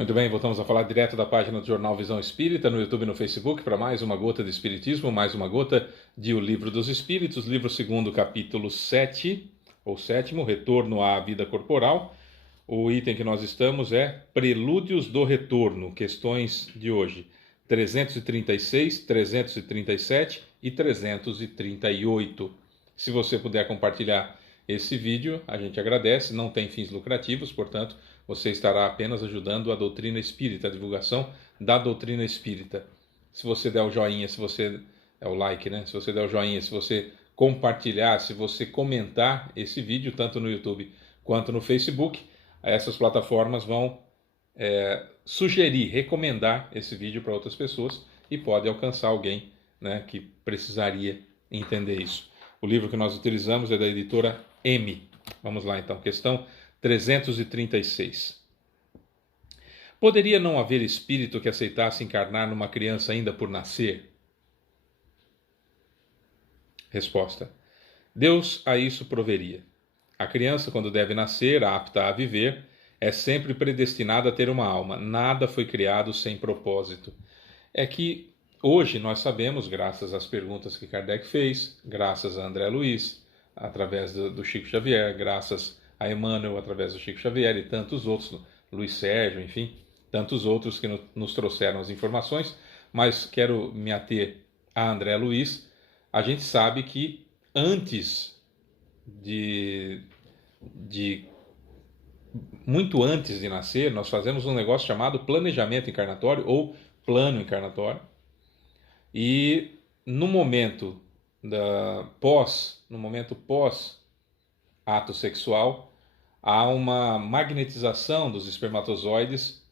Muito bem, voltamos a falar direto da página do Jornal Visão Espírita, no YouTube e no Facebook, para mais uma gota de Espiritismo, mais uma gota de O Livro dos Espíritos, livro segundo, capítulo 7, ou sétimo, Retorno à Vida Corporal. O item que nós estamos é Prelúdios do Retorno, questões de hoje, 336, 337 e 338. Se você puder compartilhar esse vídeo, a gente agradece, não tem fins lucrativos, portanto, você estará apenas ajudando a doutrina espírita, a divulgação da doutrina espírita. Se você der o joinha, se você... é o like, né? Se você der o joinha, se você compartilhar, se você comentar esse vídeo, tanto no YouTube quanto no Facebook, essas plataformas vão sugerir, recomendar esse vídeo para outras pessoas e pode alcançar alguém, né, que precisaria entender isso. O livro que nós utilizamos é da editora M. Vamos lá então, questão 336. Poderia não haver espírito que aceitasse encarnar numa criança ainda por nascer? Resposta: Deus a isso proveria. A criança, quando deve nascer, apta a viver, é sempre predestinada a ter uma alma. Nada foi criado sem propósito. É que hoje nós sabemos, graças às perguntas que Kardec fez, graças a André Luiz, através do Chico Xavier, graças a Emmanuel, através do Chico Xavier e tantos outros, Luiz Sérgio, enfim, tantos outros que nos trouxeram as informações, mas quero me ater a André Luiz. A gente sabe que antes muito antes de nascer, nós fazemos um negócio chamado planejamento encarnatório ou plano encarnatório. E no momento pós ato sexual, há uma magnetização dos espermatozoides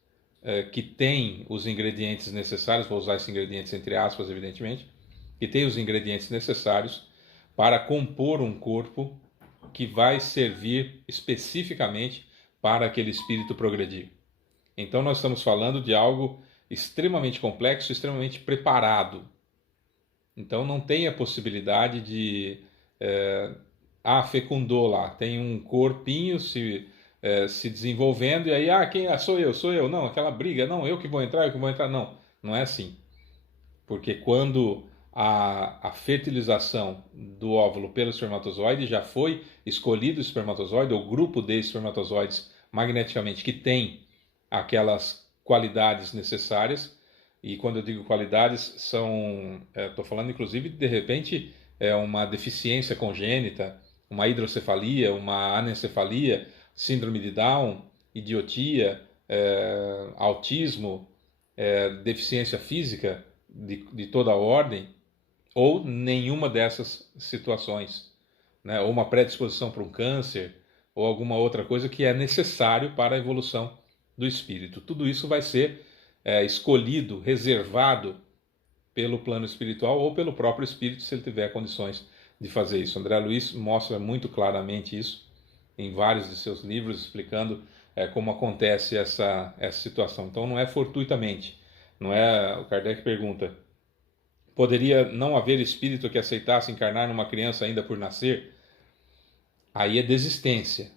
que tem os ingredientes necessários, vou usar esses ingredientes entre aspas, evidentemente, que tem os ingredientes necessários para compor um corpo que vai servir especificamente para aquele espírito progredir. Então nós estamos falando de algo extremamente complexo, extremamente preparado. Então não tem a possibilidade de fecundou lá, tem um corpinho se desenvolvendo e aí, quem sou eu, não, aquela briga, não, eu que vou entrar, não, não é assim. Porque quando a fertilização do óvulo pelo espermatozoide já foi escolhido o espermatozoide, ou grupo de espermatozoides magneticamente que tem aquelas qualidades necessárias, e quando eu digo qualidades, estou falando inclusive de repente uma deficiência congênita, uma hidrocefalia, uma anencefalia, síndrome de Down, idiotia, autismo, deficiência física de toda a ordem, ou nenhuma dessas situações, né? Ou uma predisposição para um câncer, ou alguma outra coisa que é necessário para a evolução do espírito. Tudo isso vai ser escolhido, reservado pelo plano espiritual ou pelo próprio espírito, se ele tiver condições de fazer isso. André Luiz mostra muito claramente isso em vários de seus livros, explicando como acontece essa situação. Então não é fortuitamente, não é. O Kardec pergunta: poderia não haver espírito que aceitasse encarnar numa criança ainda por nascer? Aí é desistência.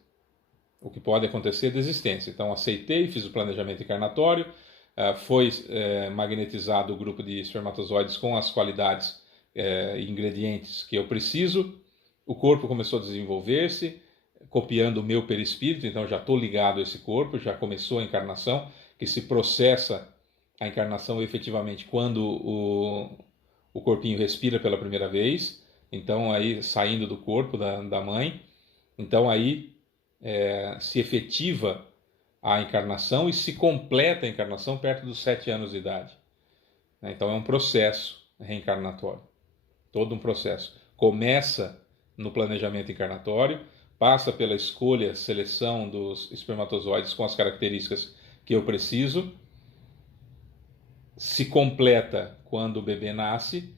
O que pode acontecer é desistência. Então aceitei, fiz o planejamento encarnatório, foi magnetizado o grupo de espermatozoides com as qualidades e ingredientes que eu preciso, o corpo começou a desenvolver-se, copiando o meu perispírito, então já estou ligado a esse corpo, já começou a encarnação, que se processa a encarnação efetivamente quando o corpinho respira pela primeira vez, então aí saindo do corpo da mãe, então aí se efetiva a encarnação e se completa a encarnação perto dos 7 anos de idade. Então é um processo reencarnatório, todo um processo. Começa no planejamento encarnatório, passa pela escolha, seleção dos espermatozoides com as características que eu preciso, se completa quando o bebê nasce,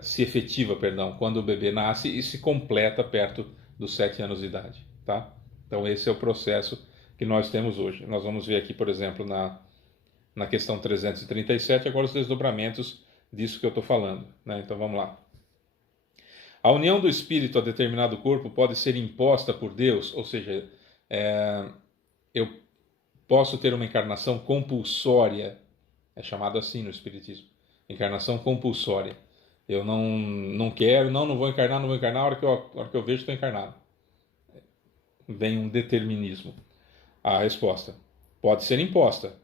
se efetiva, perdão, quando o bebê nasce e se completa perto dos 7 anos de idade, tá? Então esse é o processo que nós temos hoje. Nós vamos ver aqui, por exemplo, na questão 337, agora os desdobramentos disso que eu estou falando, né? Então vamos lá. A união do espírito a determinado corpo pode ser imposta por Deus, ou seja, eu Posso ter uma encarnação compulsória, é chamado assim no Espiritismo, encarnação compulsória. Eu não quero, não vou encarnar, a hora que eu vejo estou encarnado. Vem um determinismo. A resposta pode ser imposta,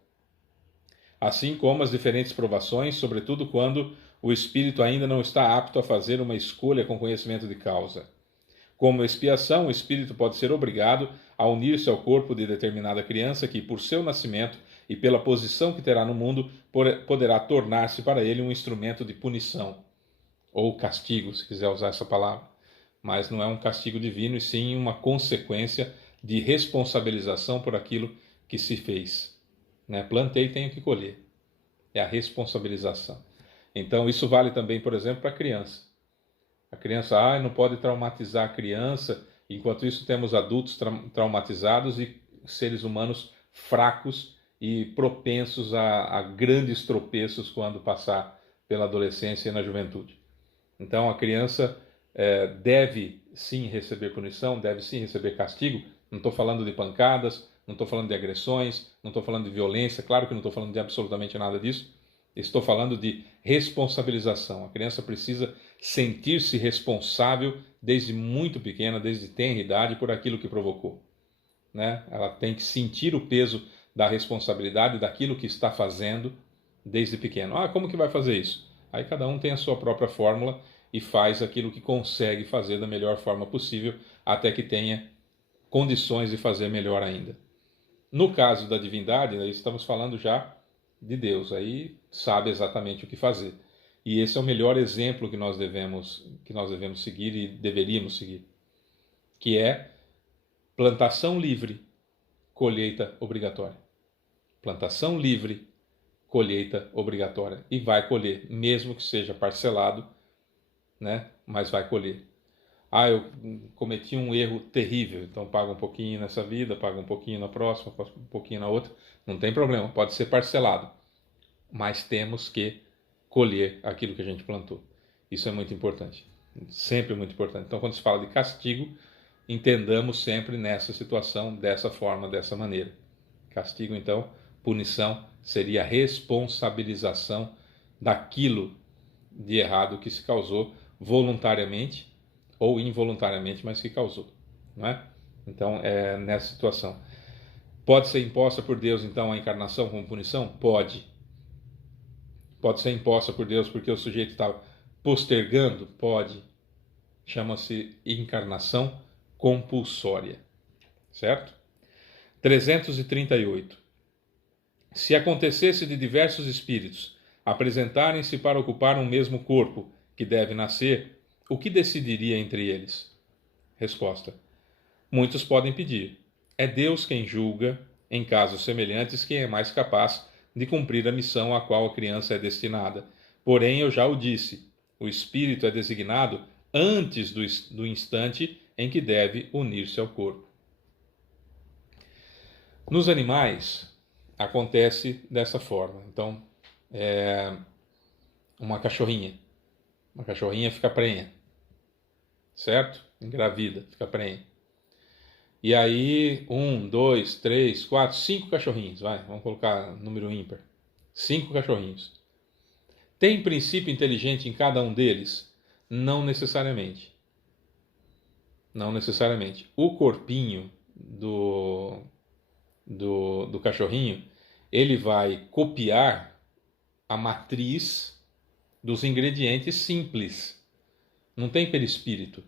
assim como as diferentes provações, sobretudo quando o espírito ainda não está apto a fazer uma escolha com conhecimento de causa. Como expiação, o espírito pode ser obrigado a unir-se ao corpo de determinada criança que, por seu nascimento e pela posição que terá no mundo, poderá tornar-se para ele um instrumento de punição, ou castigo, se quiser usar essa palavra. Mas não é um castigo divino, e sim uma consequência de responsabilização por aquilo que se fez. Plantei, tenho que colher. É a responsabilização. Então, isso vale também, por exemplo, para a criança. A criança, não pode traumatizar a criança, enquanto isso temos adultos traumatizados e seres humanos fracos e propensos a grandes tropeços quando passar pela adolescência e na juventude. Então, a criança deve sim receber punição, deve sim receber castigo. Não estou falando de pancadas, não estou falando de agressões, não estou falando de violência, claro que não estou falando de absolutamente nada disso. Estou falando de responsabilização. A criança precisa sentir-se responsável desde muito pequena, desde tenra idade, por aquilo que provocou. Ela tem que sentir o peso da responsabilidade daquilo que está fazendo desde pequeno. Como que vai fazer isso? Aí cada um tem a sua própria fórmula e faz aquilo que consegue fazer da melhor forma possível, até que tenha condições de fazer melhor ainda. No caso da divindade, aí estamos falando já de Deus, aí sabe exatamente o que fazer. E esse é o melhor exemplo que nós devemos seguir e deveríamos seguir, que é plantação livre, colheita obrigatória. Plantação livre, colheita obrigatória. E vai colher, mesmo que seja parcelado, mas vai colher. Eu cometi um erro terrível, então pago um pouquinho nessa vida, pago um pouquinho na próxima, um pouquinho na outra. Não tem problema, pode ser parcelado. Mas temos que colher aquilo que a gente plantou. Isso é muito importante, sempre muito importante. Então, quando se fala de castigo, entendamos sempre nessa situação, dessa forma, dessa maneira. Castigo, então, punição, seria a responsabilização daquilo de errado que se causou voluntariamente ou involuntariamente, mas que causou, não é? Então, é nessa situação. Pode ser imposta por Deus, então, a encarnação como punição? Pode. Pode ser imposta por Deus porque o sujeito está postergando? Pode. Chama-se encarnação compulsória. Certo? 338. Se acontecesse de diversos espíritos apresentarem-se para ocupar um mesmo corpo que deve nascer, o que decidiria entre eles? Resposta. Muitos podem pedir. É Deus quem julga, em casos semelhantes, quem é mais capaz de cumprir a missão a qual a criança é destinada. Porém, eu já o disse, o espírito é designado antes do instante em que deve unir-se ao corpo. Nos animais, acontece dessa forma. Então, uma cachorrinha fica prenha, certo? Engravida, fica prenha. E aí, 1, 2, 3, 4, 5 cachorrinhos, vamos colocar número ímpar. 5 cachorrinhos. Tem princípio inteligente em cada um deles? Não necessariamente. Não necessariamente. O corpinho do cachorrinho, ele vai copiar a matriz dos ingredientes simples. Não tem perispírito.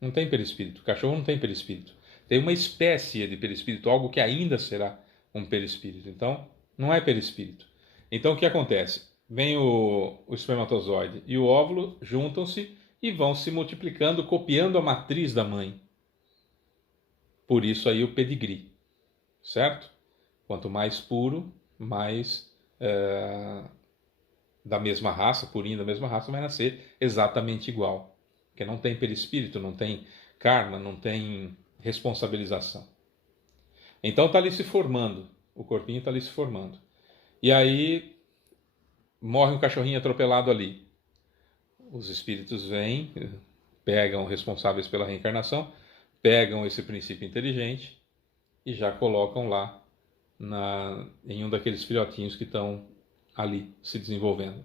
Não tem perispírito. O cachorro não tem perispírito. Tem uma espécie de perispírito, algo que ainda será um perispírito. Então, não é perispírito. Então, o que acontece? Vem o espermatozoide e o óvulo, juntam-se e vão se multiplicando, copiando a matriz da mãe. Por isso aí o pedigree, certo? Quanto mais puro, mais da mesma raça, purinho da mesma raça, vai nascer exatamente igual. Porque não tem perispírito, não tem karma, não tem responsabilização. Então está ali se formando, o corpinho está ali se formando. E aí morre um cachorrinho atropelado ali. Os espíritos vêm, pegam responsáveis pela reencarnação, pegam esse princípio inteligente e já colocam lá em um daqueles filhotinhos que estão ali se desenvolvendo.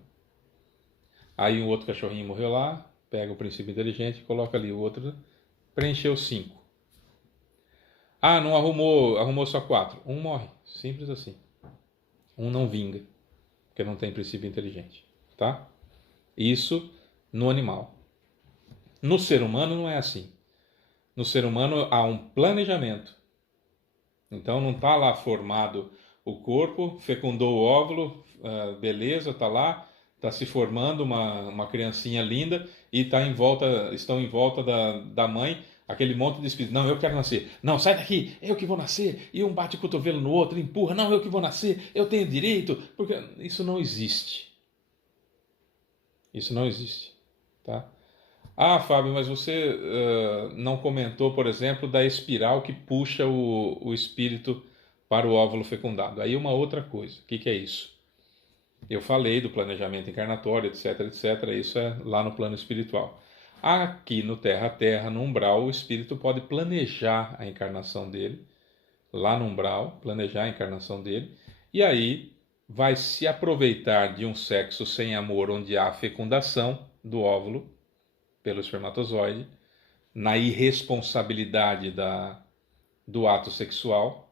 Aí um outro cachorrinho morreu lá, pega o princípio inteligente, coloca ali o outro, preencheu 5. Ah, não arrumou só 4. Um morre, simples assim. Um não vinga, porque não tem princípio inteligente, tá? Isso no animal. No ser humano não é assim. No ser humano há um planejamento. Então não está lá formado o corpo, fecundou o óvulo, beleza, está lá, está se formando uma criancinha linda e estão em volta da mãe aquele monte de espíritos. Não, eu quero nascer. Não, sai daqui, eu que vou nascer. E um bate o cotovelo no outro, empurra. Não, eu que vou nascer, eu tenho direito. Porque isso não existe. Isso não existe, tá? Ah, Fábio, mas você não comentou, por exemplo, da espiral que puxa o espírito para o óvulo fecundado. Aí uma outra coisa. O que é isso? Eu falei do planejamento encarnatório, etc, etc. Isso é lá no plano espiritual. Aqui no Terra a Terra, no umbral, o espírito pode planejar a encarnação dele, lá no umbral, planejar a encarnação dele, e aí vai se aproveitar de um sexo sem amor, onde há fecundação do óvulo pelo espermatozoide, na irresponsabilidade do ato sexual,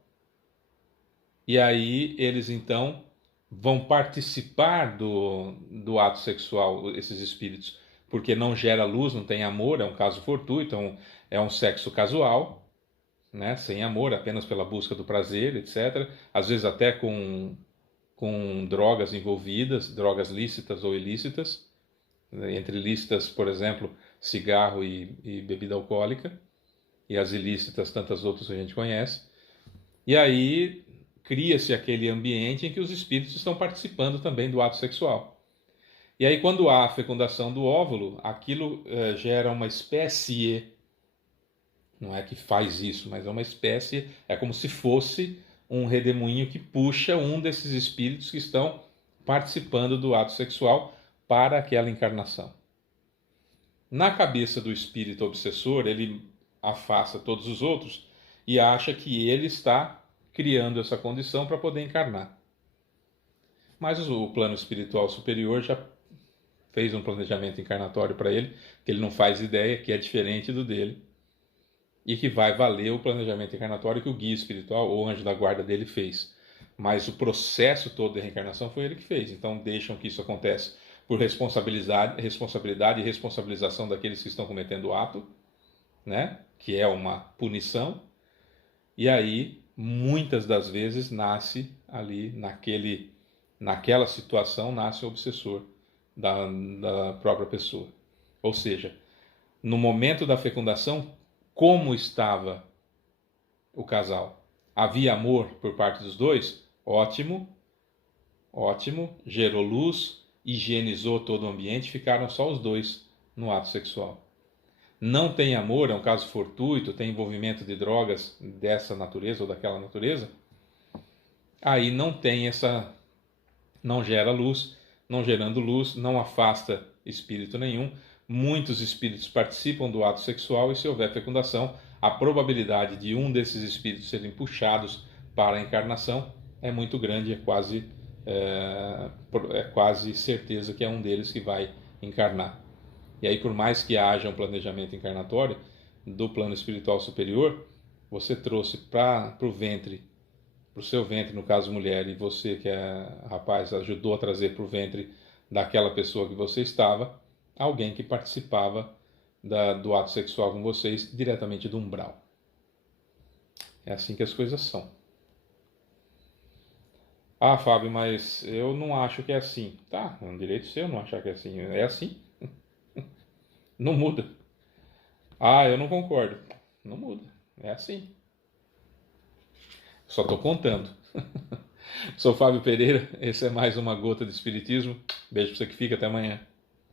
e aí eles então vão participar do ato sexual, esses espíritos, porque não gera luz, não tem amor, é um caso fortuito, é um sexo casual, né, sem amor, apenas pela busca do prazer, etc. Às vezes até com drogas envolvidas, drogas lícitas ou ilícitas, entre lícitas, por exemplo, cigarro e bebida alcoólica, e as ilícitas, tantas outras que a gente conhece. E aí cria-se aquele ambiente em que os espíritos estão participando também do ato sexual. E aí, quando há a fecundação do óvulo, aquilo gera uma espécie, não é que faz isso, mas é uma espécie, é como se fosse um redemoinho que puxa um desses espíritos que estão participando do ato sexual para aquela encarnação. Na cabeça do espírito obsessor, ele afasta todos os outros e acha que ele está criando essa condição para poder encarnar. Mas o plano espiritual superior já fez um planejamento encarnatório para ele, que ele não faz ideia, que é diferente do dele, e que vai valer o planejamento encarnatório que o guia espiritual ou anjo da guarda dele fez. Mas o processo todo de reencarnação foi ele que fez. Então deixam que isso aconteça por responsabilidade e responsabilização daqueles que estão cometendo o ato, né? Que é uma punição. E aí, muitas das vezes, nasce ali, naquela situação, nasce o obsessor da própria pessoa. Ou seja, no momento da fecundação, como estava o casal? Havia amor por parte dos dois? Ótimo, ótimo, gerou luz, higienizou todo o ambiente, ficaram só os dois no ato sexual. Não tem amor, é um caso fortuito, tem envolvimento de drogas dessa natureza ou daquela natureza, aí não tem não gera luz, não gerando luz, não afasta espírito nenhum. Muitos espíritos participam do ato sexual e se houver fecundação, a probabilidade de um desses espíritos serem puxados para a encarnação é muito grande, é quase certeza que é um deles que vai encarnar. E aí, por mais que haja um planejamento encarnatório do plano espiritual superior, você trouxe para o ventre, para o seu ventre, no caso mulher, e você que é rapaz ajudou a trazer para o ventre daquela pessoa que você estava, alguém que participava do ato sexual com vocês diretamente do umbral. É assim que as coisas são. Ah, Fábio, mas eu não acho que é assim. Tá, é um direito seu não achar que é assim. É assim. Não muda. Ah, eu não concordo. Não muda. É assim. Só estou contando. Sou Fábio Pereira. Esse é mais uma gota de espiritismo. Beijo para você que fica. Até amanhã.